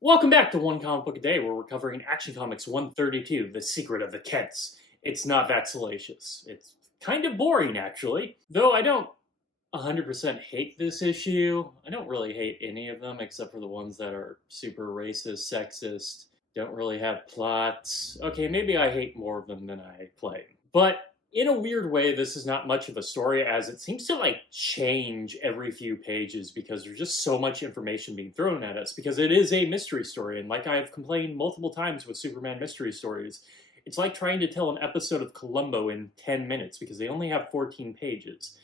Welcome back to One Comic Book a Day, where we're covering Action Comics 132, The Secret of the Kents. It's not that salacious. It's kind of boring, actually. Though I don't 100% hate this issue. I don't really hate any of them, except for the ones that are super racist, sexist, don't really have plots. Okay, maybe I hate more of them than I claim. But in a weird way, this is not much of a story, as it seems to change every few pages because there's just so much information being thrown at us, because it is a mystery story. And like I've complained multiple times with Superman mystery stories, it's like trying to tell an episode of Columbo in 10 minutes because they only have 14 pages,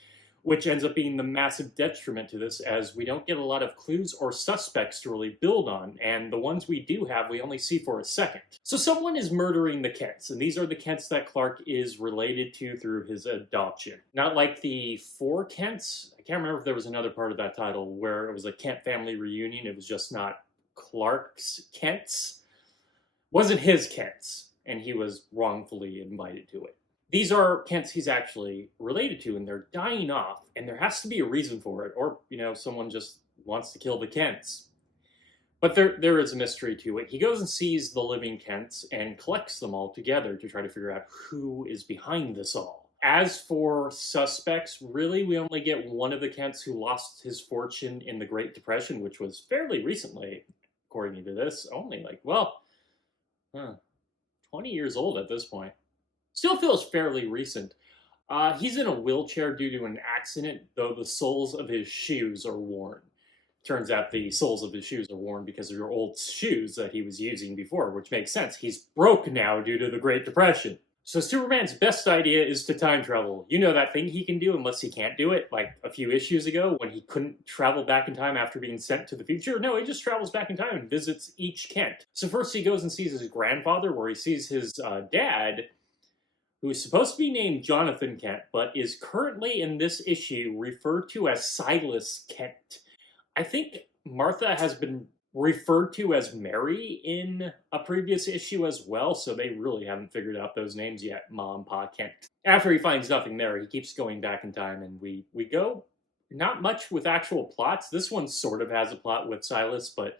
which ends up being the massive detriment to this, as we don't get a lot of clues or suspects to really build on, and the ones we do have we only see for a second. So someone is murdering the Kents, and these are the Kents that Clark is related to through his adoption. Not like the Four Kents. I can't remember if there was another part of that title where it was a Kent family reunion. It was just not Clark's Kents. Wasn't his Kents, and he was wrongfully invited to it. These are Kents he's actually related to, and they're dying off, and there has to be a reason for it, or, someone just wants to kill the Kents. But there is a mystery to it. He goes and sees the living Kents and collects them all together to try to figure out who is behind this all. As for suspects, really, we only get one of the Kents who lost his fortune in the Great Depression, which was fairly recently, according to this. Only 20 years old at this point. Still feels fairly recent. He's in a wheelchair due to an accident, though the soles of his shoes are worn. Turns out the soles of his shoes are worn because of your old shoes that he was using before, which makes sense. He's broke now due to the Great Depression. So Superman's best idea is to time travel. You know that thing he can do unless he can't do it, like a few issues ago when he couldn't travel back in time after being sent to the future? No, he just travels back in time and visits each Kent. So first he goes and sees his grandfather, where he sees his dad, who is supposed to be named Jonathan Kent, but is currently in this issue referred to as Silas Kent. I think Martha has been referred to as Mary in a previous issue as well, so they really haven't figured out those names yet, Ma and Pa Kent. After he finds nothing there, he keeps going back in time, and we go not much with actual plots. This one sort of has a plot with Silas, but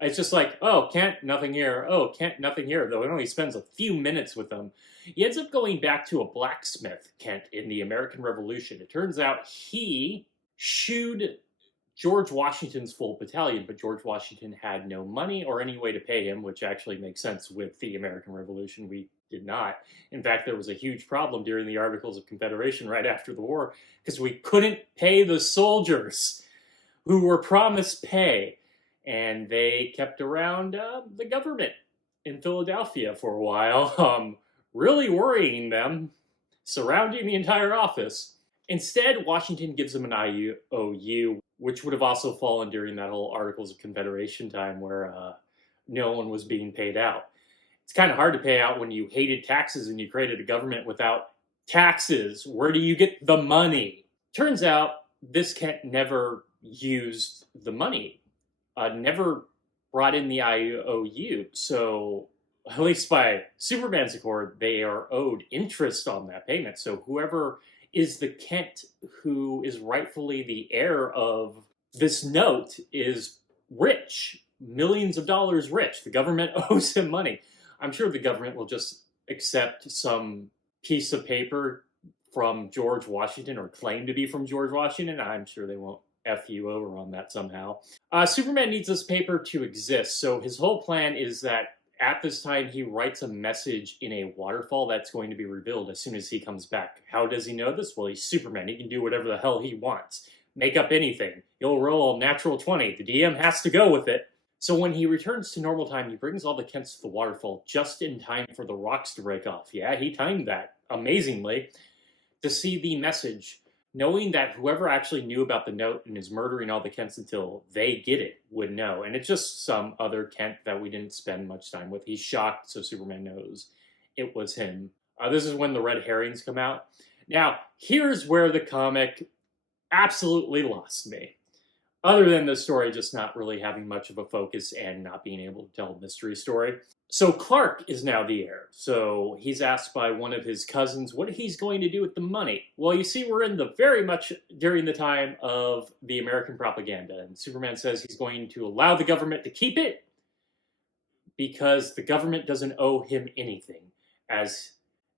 it's just like, oh, Kent, nothing here. Oh, Kent, nothing here, though it only spends a few minutes with them. He ends up going back to a blacksmith, Kent, in the American Revolution. It turns out he shooed George Washington's full battalion, but George Washington had no money or any way to pay him, which actually makes sense with the American Revolution. We did not. In fact, there was a huge problem during the Articles of Confederation right after the war, because we couldn't pay the soldiers who were promised pay, and they kept around the government in Philadelphia for a while, really worrying them, surrounding the entire office. Instead, Washington gives them an IOU, which would have also fallen during that whole Articles of Confederation time where no one was being paid out. It's kind of hard to pay out when you hated taxes and you created a government without taxes. Where do you get the money? Turns out this Kent never used the money, never brought in the IOU. So, at least by Superman's accord, they are owed interest on that payment. So whoever is the Kent who is rightfully the heir of this note is rich, millions of dollars rich. The government owes him money. I'm sure the government will just accept some piece of paper from George Washington, or claim to be from George Washington. I'm sure they won't F you over on that somehow. Superman needs this paper to exist, so his whole plan is that at this time, he writes a message in a waterfall that's going to be revealed as soon as he comes back. How does he know this? Well, he's Superman. He can do whatever the hell he wants. Make up anything. He'll roll a natural 20. The DM has to go with it. So when he returns to normal time, he brings all the Kents to the waterfall just in time for the rocks to break off. Yeah, he timed that amazingly to see the message, knowing that whoever actually knew about the note and is murdering all the Kents until they get it would know. And it's just some other Kent that we didn't spend much time with. He's shocked, so Superman knows it was him. This is when the red herrings come out. Now, here's where the comic absolutely lost me. Other than the story just not really having much of a focus and not being able to tell a mystery story. So Clark is now the heir. So he's asked by one of his cousins what he's going to do with the money. Well, you see, we're in the very much during the time of the American propaganda, and Superman says he's going to allow the government to keep it, because the government doesn't owe him anything, as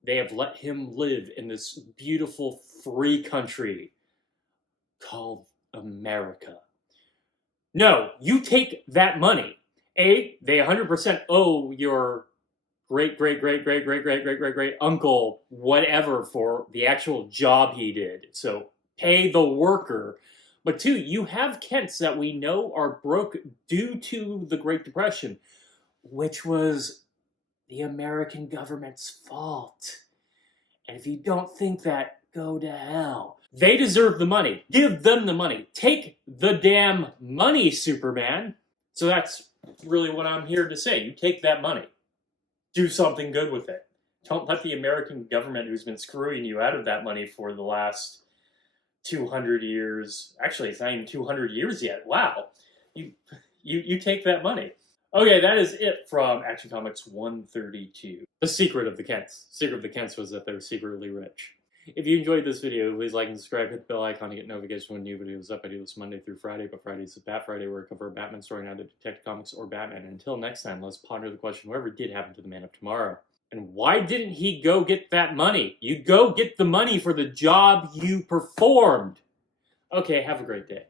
they have let him live in this beautiful free country called America. No, you take that money. They 100% owe your great uncle whatever for the actual job he did. So pay the worker. But two, you have Kents that we know are broke due to the Great Depression, which was the American government's fault. And if you don't think that, go to hell. They deserve the money. Give them the money. Take the damn money, Superman. So that's really what I'm here to say. You take that money. Do something good with it. Don't let the American government, who's been screwing you out of that money for the last 200 years. Actually, it's not even 200 years yet. Wow. You take that money. Okay, that is it from Action Comics 132. The Secret of the Kents. Secret of the Kents was that they're secretly rich. If you enjoyed this video, please like and subscribe, hit the bell icon to get notifications when new videos up. I do this Monday through Friday, but Fridays is Bat Friday, where I cover a Batman story, not a Detective Comics or Batman. And until next time, let's ponder the question, whatever did happen to the Man of Tomorrow? And why didn't he go get that money? You go get the money for the job you performed. Okay, have a great day.